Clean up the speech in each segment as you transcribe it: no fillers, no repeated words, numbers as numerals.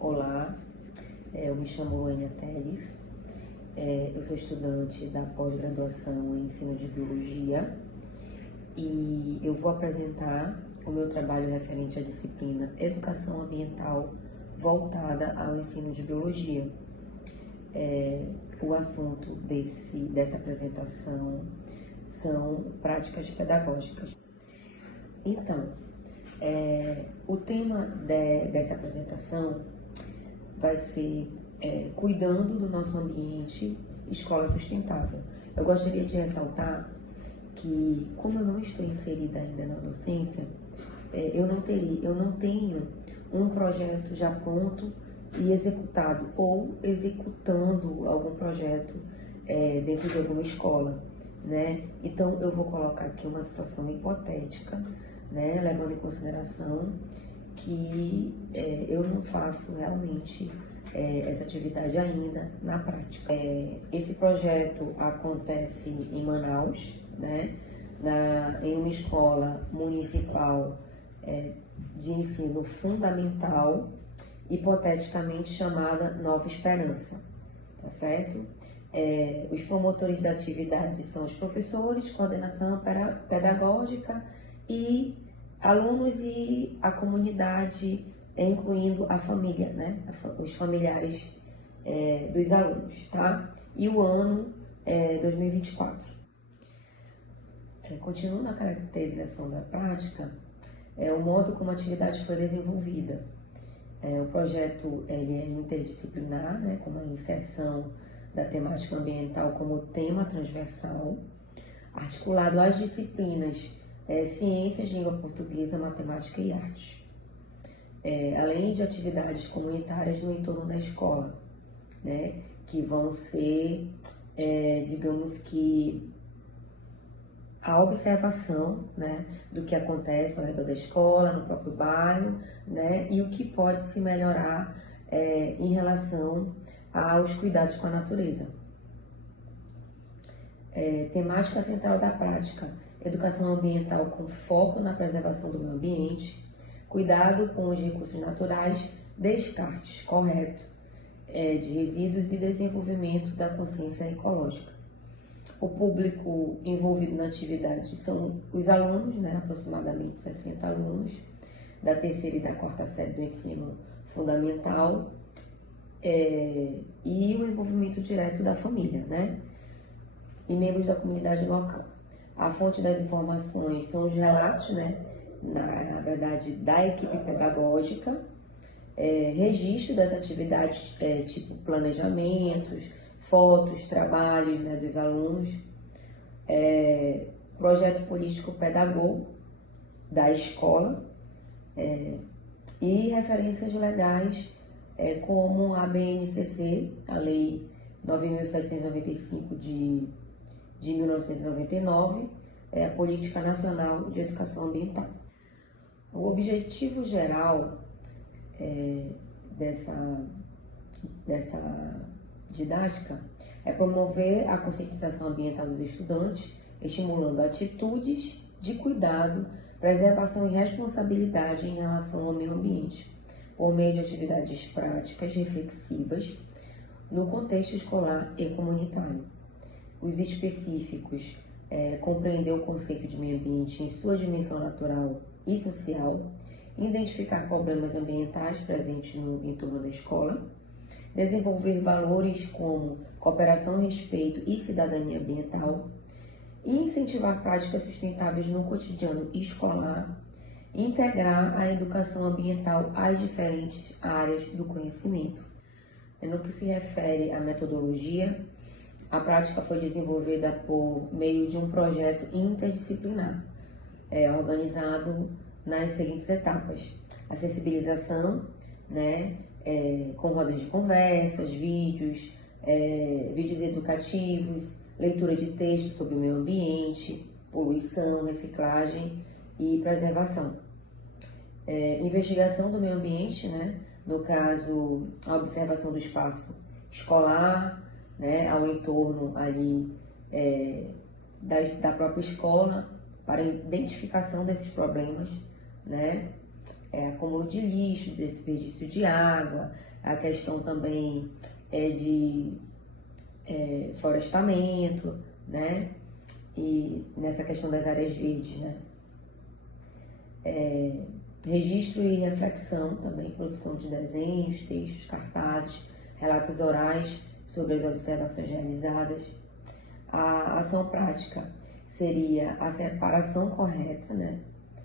Olá, eu me chamo Luânia Teles, eu sou estudante da pós-graduação em ensino de biologia e eu vou apresentar o meu trabalho referente à disciplina Educação Ambiental voltada ao ensino de biologia. O assunto dessa apresentação são práticas pedagógicas. Então, o tema dessa apresentação vai ser cuidando do nosso ambiente, escola sustentável. Eu gostaria de ressaltar que, como eu não estou inserida ainda na docência, eu não tenho um projeto já pronto e executado ou executando algum projeto dentro de alguma escola, né? Então, eu vou colocar aqui uma situação hipotética, né? Levando em consideração que eu não faço realmente essa atividade ainda na prática. Esse projeto acontece em Manaus, né? Em uma escola municipal de ensino fundamental, hipoteticamente chamada Nova Esperança, tá certo? Os promotores da atividade são os professores, coordenação pedagógica e alunos e a comunidade, incluindo a família, né? Os familiares dos alunos, tá? E o ano 2024. Continuando a caracterização da prática, o modo como a atividade foi desenvolvida. O projeto ele é interdisciplinar, né? Com a inserção da temática ambiental como tema transversal, articulado às disciplinas Ciências, Língua Portuguesa, Matemática e Arte, além de atividades comunitárias no entorno da escola, né, que vão ser, digamos que, a observação, né, do que acontece ao redor da escola, no próprio bairro, né, e o que pode se melhorar em relação aos cuidados com a natureza. Temática central da prática: educação ambiental com foco na preservação do meio ambiente, cuidado com os recursos naturais, descartes correto de resíduos e desenvolvimento da consciência ecológica. O público envolvido na atividade são os alunos, né, aproximadamente 60 alunos, da terceira e da quarta série do ensino fundamental, e o envolvimento direto da família, né, e membros da comunidade local. A fonte das informações são os relatos, né, na verdade, da equipe pedagógica, registro das atividades, tipo planejamentos, fotos, trabalhos, né, dos alunos, projeto político-pedagogo da escola, e referências legais, como a BNCC, a Lei 9.795 de 1999, a Política Nacional de Educação Ambiental. O objetivo geral dessa didática é promover a conscientização ambiental dos estudantes, estimulando atitudes de cuidado, preservação e responsabilidade em relação ao meio ambiente, por meio de atividades práticas reflexivas no contexto escolar e comunitário. Os específicos compreender o conceito de meio ambiente em sua dimensão natural e social, identificar problemas ambientais presentes no entorno da escola, desenvolver valores como cooperação, respeito e cidadania ambiental, e incentivar práticas sustentáveis no cotidiano escolar, integrar a educação ambiental às diferentes áreas do conhecimento. No que se refere à metodologia, a prática foi desenvolvida por meio de um projeto interdisciplinar, organizado nas seguintes etapas: a sensibilização, né, com rodas de conversas, vídeos educativos, leitura de textos sobre o meio ambiente, poluição, reciclagem e preservação. Investigação do meio ambiente, né, no caso, a observação do espaço escolar, né, ao entorno ali da própria escola, para a identificação desses problemas, né, acúmulo de lixo, desperdício de água, a questão também de florestamento, né? E nessa questão das áreas verdes, né? Registro e reflexão também, produção de desenhos, textos, cartazes, relatos orais sobre as observações realizadas. A ação prática seria a separação correta, né,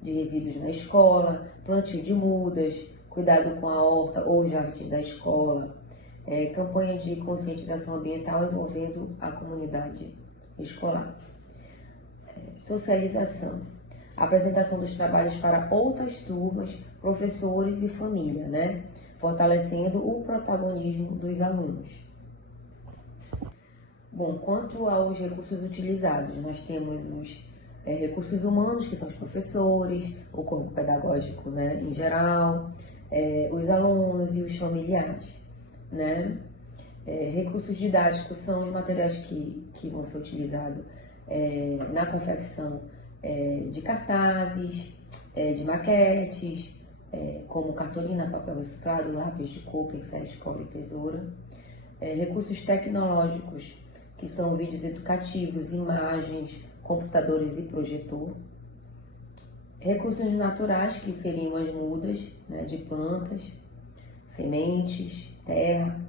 de resíduos na escola, plantio de mudas, cuidado com a horta ou jardim da escola, campanha de conscientização ambiental envolvendo a comunidade escolar. Socialização, apresentação dos trabalhos para outras turmas, professores e família, né, fortalecendo o protagonismo dos alunos. Bom, quanto aos recursos utilizados, nós temos os recursos humanos, que são os professores, o corpo pedagógico, né, em geral, os alunos e os familiares, né? Recursos didáticos são os materiais que vão ser utilizados na confecção de cartazes, de maquetes, como cartolina, papel reciclado, lápis de cor, pincéis, cola e tesoura. Recursos tecnológicos, que são vídeos educativos, imagens, computadores e projetor. Recursos naturais, que seriam as mudas, né, de plantas, sementes, terra,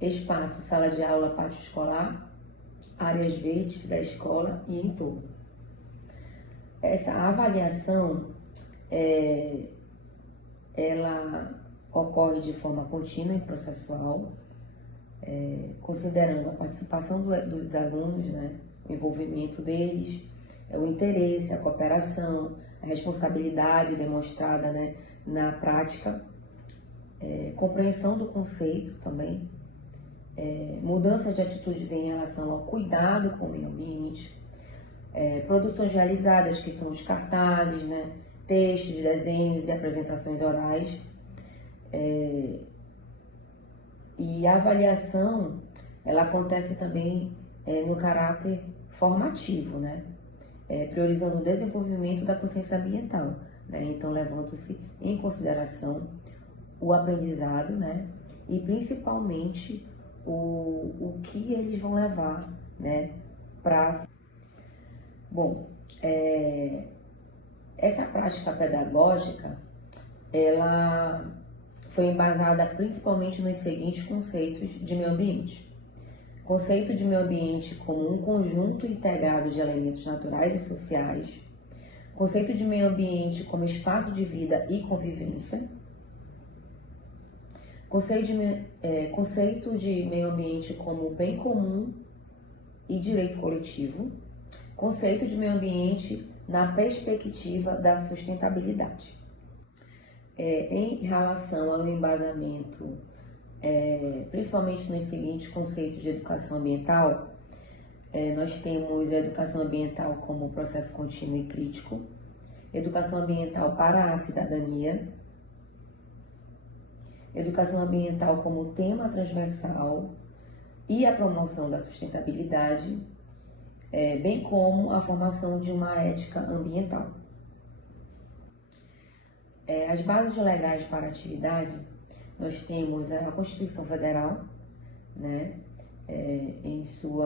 espaço, sala de aula, pátio escolar, áreas verdes da escola e entorno. Essa avaliação, ela ocorre de forma contínua e processual, considerando a participação dos alunos, né, o envolvimento deles, o interesse, a cooperação, a responsabilidade demonstrada, né, na prática, compreensão do conceito também, mudança de atitudes em relação ao cuidado com o meio ambiente, produções realizadas, que são os cartazes, né, textos, desenhos e apresentações orais, e a avaliação, ela acontece também no caráter formativo, né? Priorizando o desenvolvimento da consciência ambiental, né? Então, levando-se em consideração o aprendizado, né? E principalmente o que eles vão levar, né, para... Bom, essa prática pedagógica, ela foi embasada principalmente nos seguintes conceitos de meio ambiente. Conceito de meio ambiente como um conjunto integrado de elementos naturais e sociais. Conceito de meio ambiente como espaço de vida e convivência. Conceito de meio ambiente como bem comum e direito coletivo. Conceito de meio ambiente na perspectiva da sustentabilidade. Em relação ao embasamento, principalmente nos seguintes conceitos de educação ambiental, nós temos a educação ambiental como processo contínuo e crítico, educação ambiental para a cidadania, educação ambiental como tema transversal e a promoção da sustentabilidade, bem como a formação de uma ética ambiental. As bases legais para a atividade, nós temos a Constituição Federal, né, em seu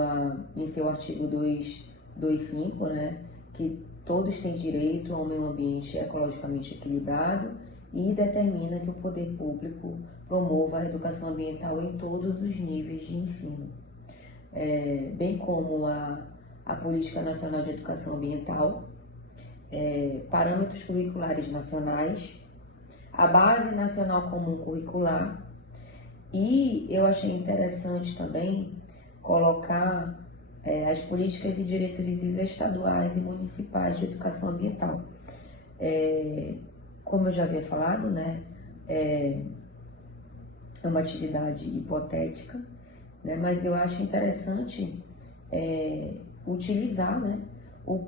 artigo 225, né, que todos têm direito a um meio ambiente ecologicamente equilibrado e determina que o poder público promova a educação ambiental em todos os níveis de ensino, bem como a Política Nacional de Educação Ambiental, parâmetros curriculares nacionais, a Base Nacional Comum Curricular, e eu achei interessante também colocar as políticas e diretrizes estaduais e municipais de educação ambiental. Como eu já havia falado, né, é uma atividade hipotética, né, mas eu acho interessante utilizar, né, os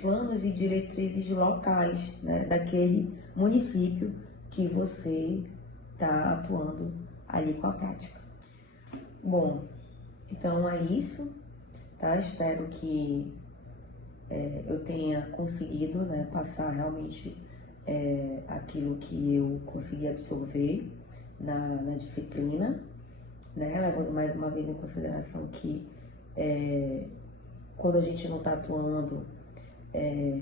planos e diretrizes locais, né, daquele município que você está atuando ali com a prática. Bom, então é isso, tá? Espero que eu tenha conseguido, né, passar realmente aquilo que eu consegui absorver na disciplina, né, levando mais uma vez em consideração que quando a gente não está atuando,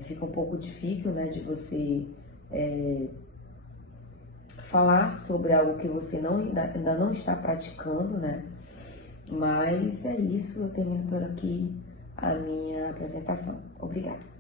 fica um pouco difícil, né, de você falar sobre algo que você ainda não está praticando, né? Mas é isso, eu termino por aqui a minha apresentação. Obrigada.